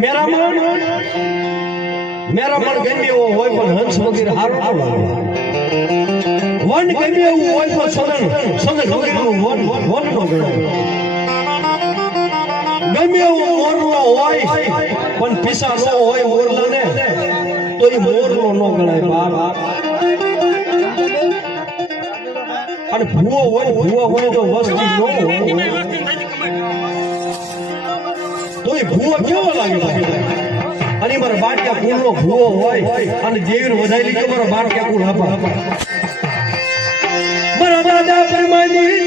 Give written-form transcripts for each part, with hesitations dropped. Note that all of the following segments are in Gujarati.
મેરા મન ગમે એવો હોય પણ હંસ વગેરે હારો લાગે વન ગમે એવું હોય તો સદન વગેરેનું વન નો ગણાય ગમે એવું મોરલો હોય પણ પીસા નો હોય મોરલાને તો એ મોરલો નો ગણાય બાપ અને ભૂવો હોય તો વસ્તી નો હોય તો એ ભૂવો કેવો લાગે અને મારા બાટકા કુલનો ભૂવો હોય અને દેવીને વધાઈ લીધો મારા બાટકા કુલ આપા મારા દાદા પરમાની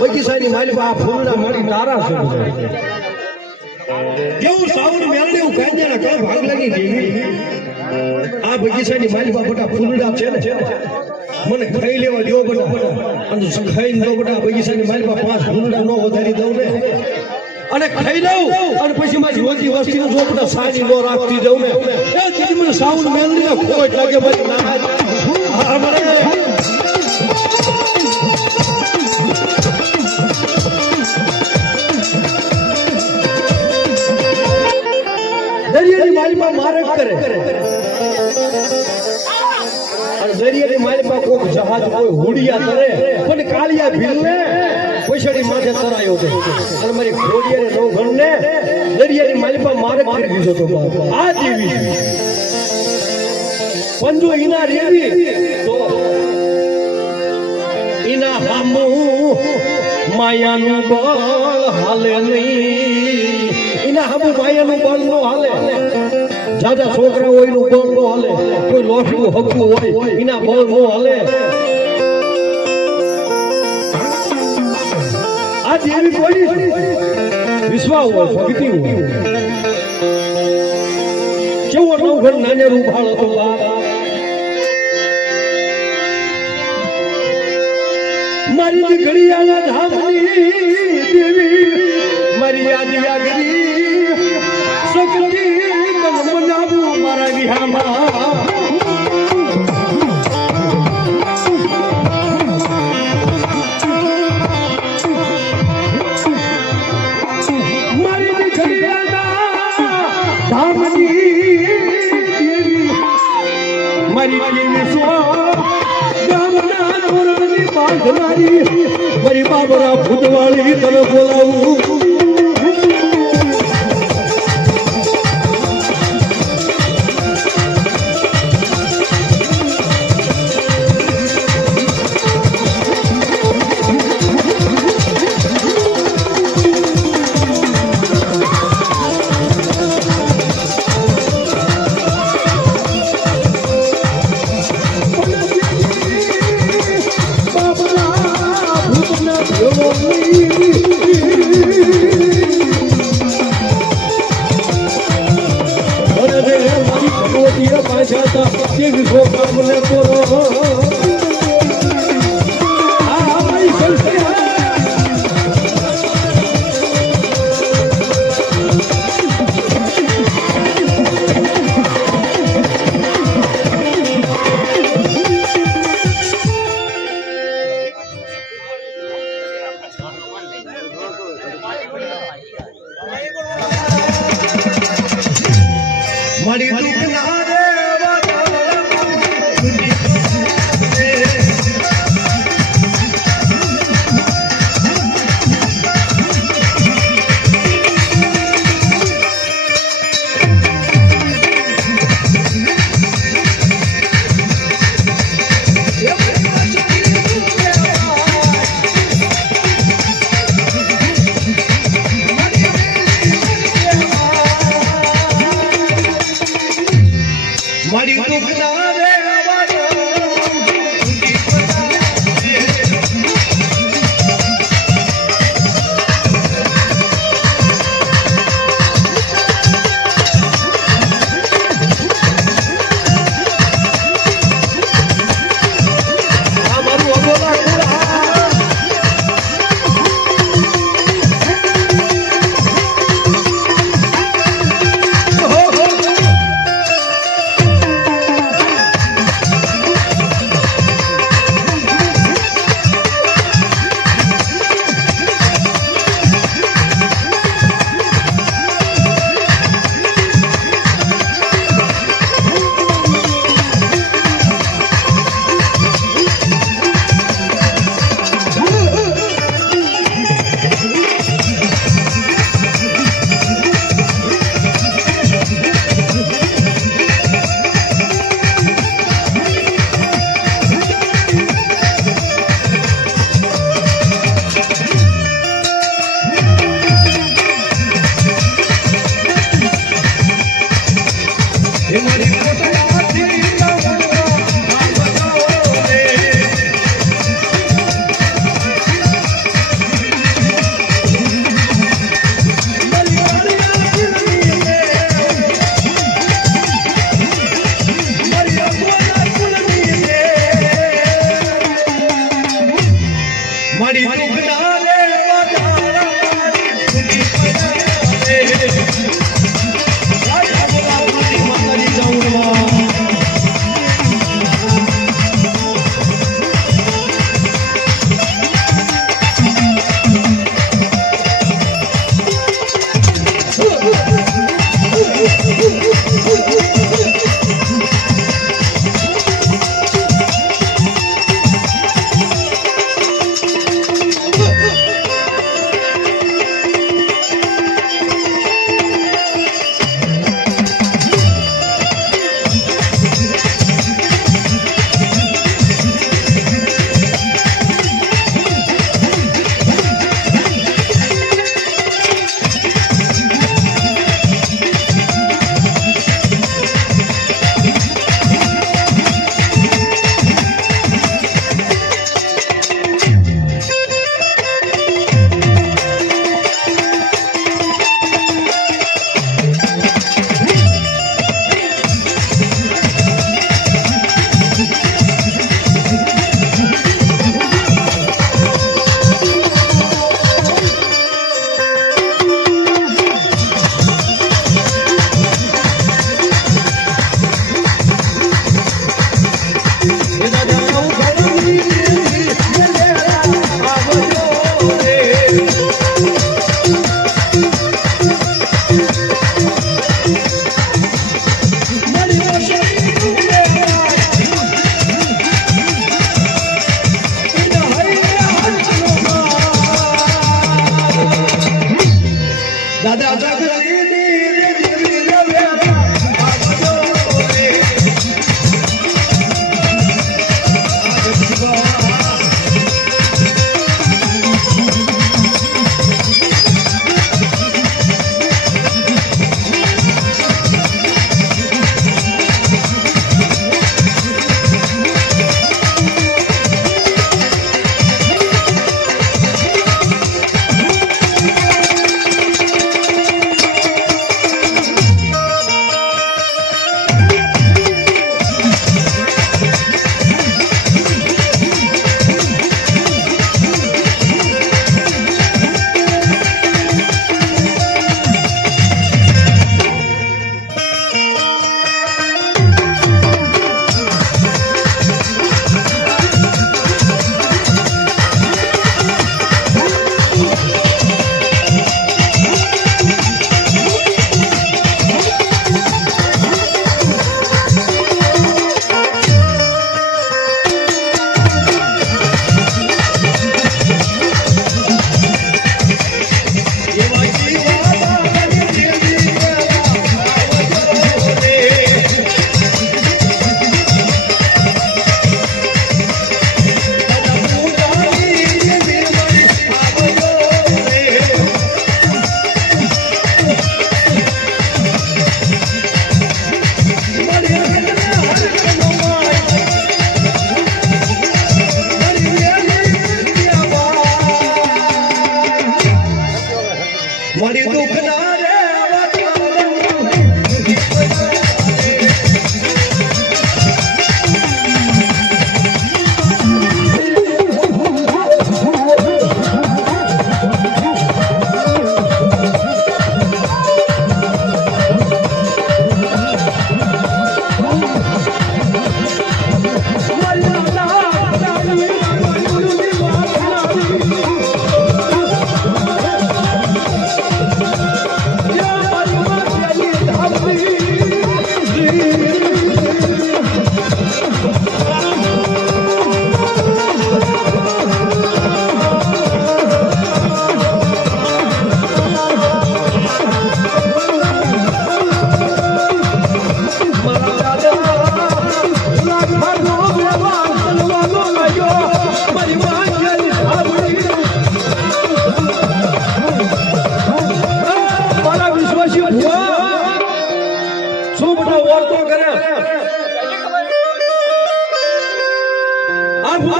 બગીચાની માલિક આ ફૂલના મારી તારા છે કેવું સાવર મેળને હું કાંજાના કઈ ભાગ લાગી દેવી આ બગીચાની માલિક બટા ફૂલડા છે ને મને ખાઈ લેવા દો બટા અને ખાઈ દો બટા બગીચાની માલિક 5 ફૂલડા નો વધારી દઉં ને અને ખાઈ લઉં અને પછી મારી રોજી વસ્તી જો બટા સાની નો રાખતી જાઉં ને એ તીજી મને સાવર મેળને ખોટ લાગે ભાઈ ના અમારે દરિયાની માલિપા મારક કરે અને દરિયાની માલિપા કોક જહાજ કોઈ હુડિયા કરે પણ કાળિયા ભીલને પૈસાડી માથે તરાયો છે અને મારી ઘોડિયાને નવ ઘરને દરિયાની માલિપા મારક કરી દીધો તો આ દેવી પંજો ઈના રેવી તો ઈના હામુ માયાનું બળ હાલે નહીં ઈના હામુ માયાનું બળ નો હાલે જાજા છોકરા હોય નું બળ નો હાલે કોઈ લોઠું હકું હોય ઈના બળ નો હાલે આ દેવી કોઈ વિશ્વાસ હોય ભક્તિ હોય કેવો નવ ઘર નાને રૂપાળ હતો મારી ઘડિયાળા ધામની દેવી મારી યાદગરી સકતી કદમ નાબુ મારા વિહામાં મારી ઘડિયાળા ધામની દેવી મારી દેવી સો મારી બાબરા ભૂતવાળી તને બોલાવું મને મારી દુઃખ ના રે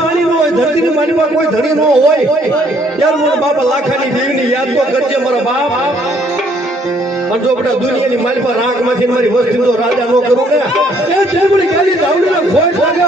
આની નો હોય ધરતીની માલિમાં કોઈ ધણી નો હોય યાર મારા બાપા લાખાની દેવીની યાદ તો કરજે મારા બાપ પણ જો બધા દુનિયાની માલિમાં રાંકમાંથી મારી વસ્તી તો રાજા નો કરું ને એ જેમણી ગાલી દાવડીના ખોટ લાગે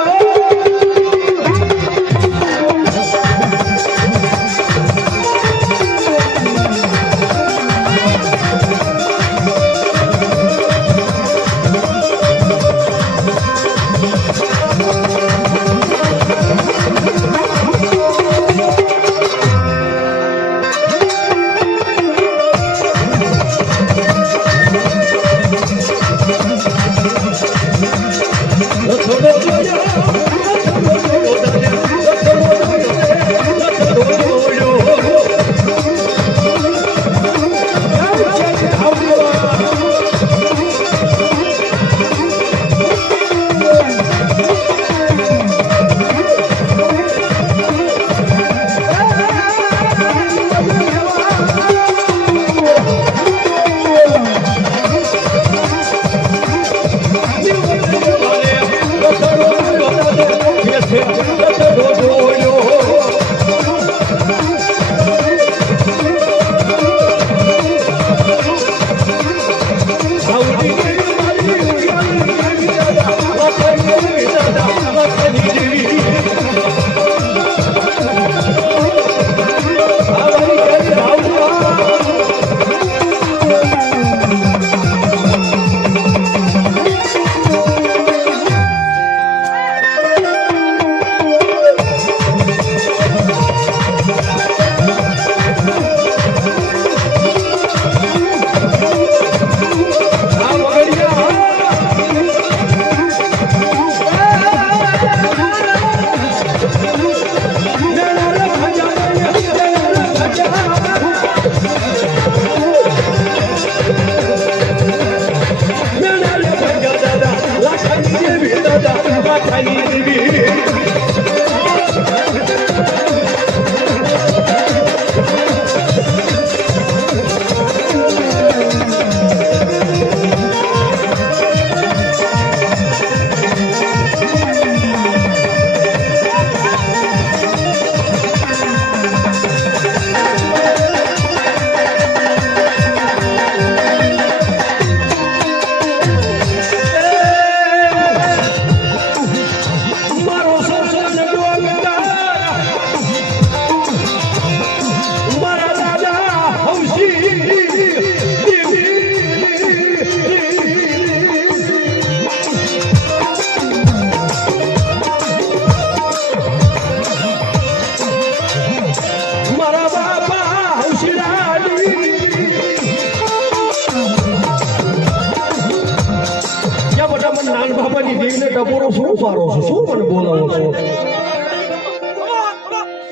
ટપોરો શું પારો છો શું મને બોલાવો છો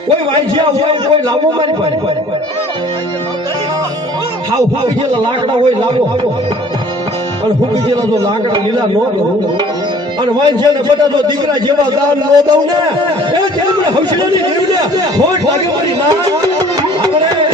કોઈ વાંજ્યા હોય કોઈ લાવો મારી પાસે હાવ ફૂકી ગયેલા લાકડા હોય લાવો અને ફૂકી ગયેલા જો લાકડા લીલા ન કરું અને વાંજ્યા ને બધા જો દીકરા જેવા દાન ન દઉં ને એ તેમને હવસલાની દેવને ખોટ લાગે મારી ના આપણે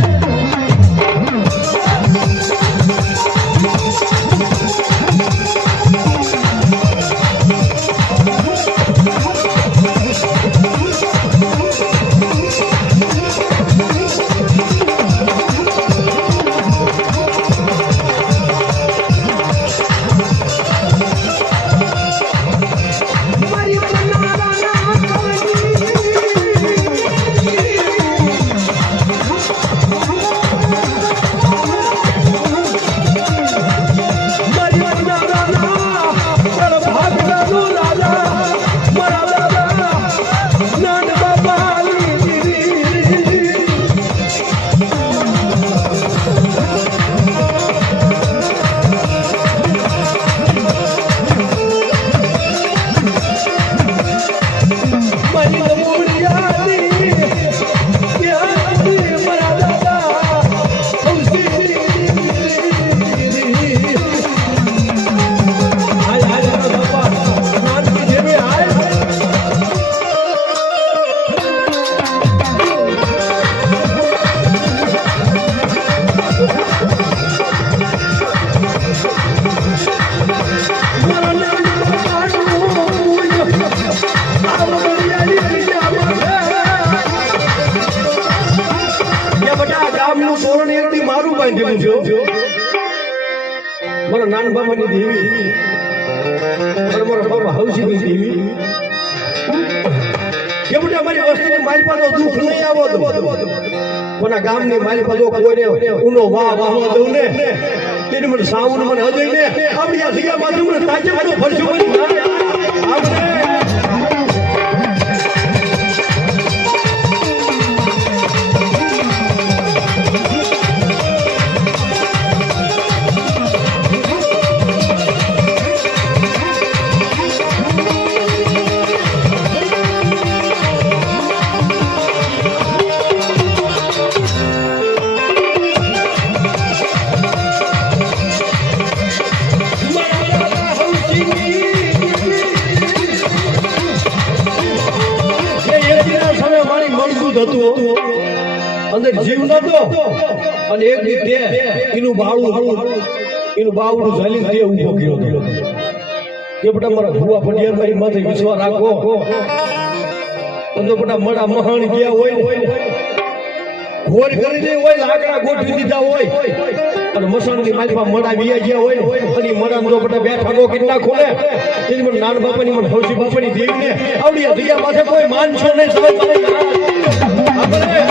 બાંધેલું છે મારા નાન બાબાની દેવી અને મારા બાબા હવસીની દેવી કે બેટા મારી વસ્તીની માલપાનો દુઃખ નહીં આવો દો પણ આ ગામની માલપા જો કોઈને ઊનો વાહ વાહવા દઉં ને તેને મને સાવન મને હદય ને આપણી આ જગ્યા બાજુ મને તાજે બધો ફરજો આપણે અંદર જીવ નતો અને એક દી તે એનું બાવડું ઝાલી તે ઊભો કર્યો કે બેટા મારા ભુવા પડિયાર મારી માથે વિશ્વાસ રાખો તો બેટા મડા મહાણ ગયા હોય ઘોર કરી દે હોય લાકડા ગોઠવી દીધા હોય અને મસાણની માલમાં મડા વિયા ગયા હોય અને મડા તો બેટા બેઠા ગો કેટલા ખોલે તેની મને નાન બાપાની મને હવસી બાપાની દેવીને આવડી આ જગ્યા પાસે કોઈ માનશો નહીં સમજ આપણે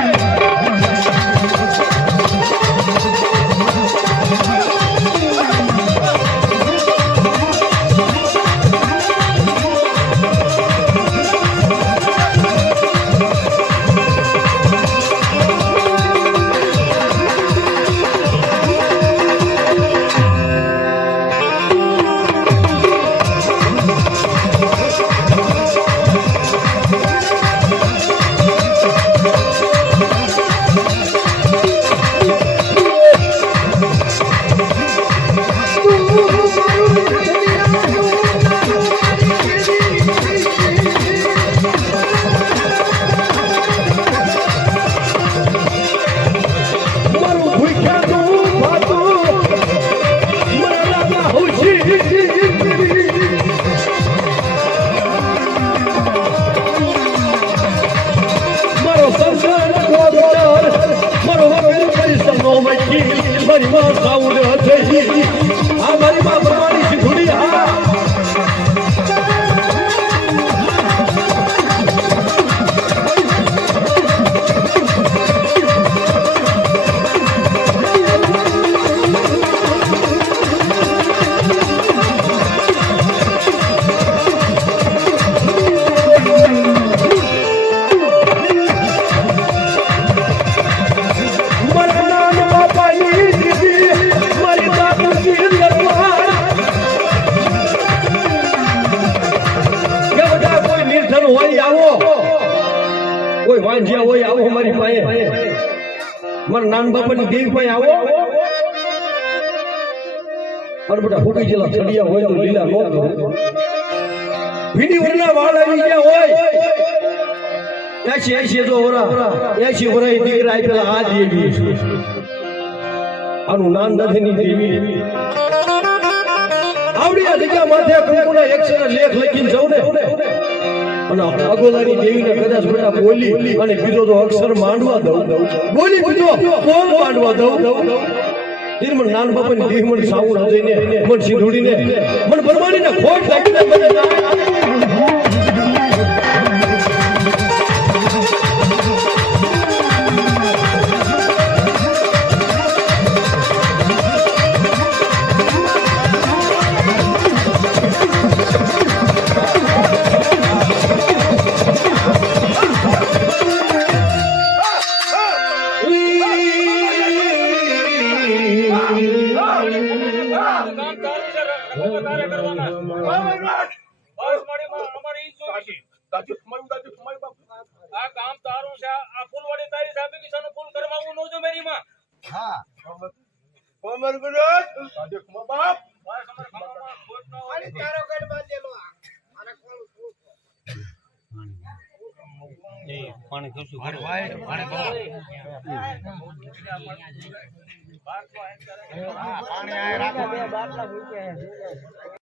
કોઈ વાંજ્યા હોય આવો અમારી પાસે મારા નાન બાપાની દેવી પાસે આવો અને બેટા હુકી જેલા છડિયા હોય તો લીલા નો કરો ભીની વરના વાળ આવી ગયા હોય 80 જો વરા 80 વરા દીકરા આઈ પેલા આ દેવી આનું નામ નથી ની દેવી આવડી આ જગ્યા માથે કંકુના એક્સરે લેખ લખીને જાવ ને અને અગોલાની દેવીને કદાચ બેટા બોલી અને બીજો તો અક્ષર માંડવા દઉં બોલી બીજો કોણ માંડવા દઉં તીર મને નાન બાપાની દેહ મને સાઉન્ડ હદઈને મને સિંધુડીને મને પરમાણીને ખોટ લાગીને મને પાણી કશું ઘરે પાણી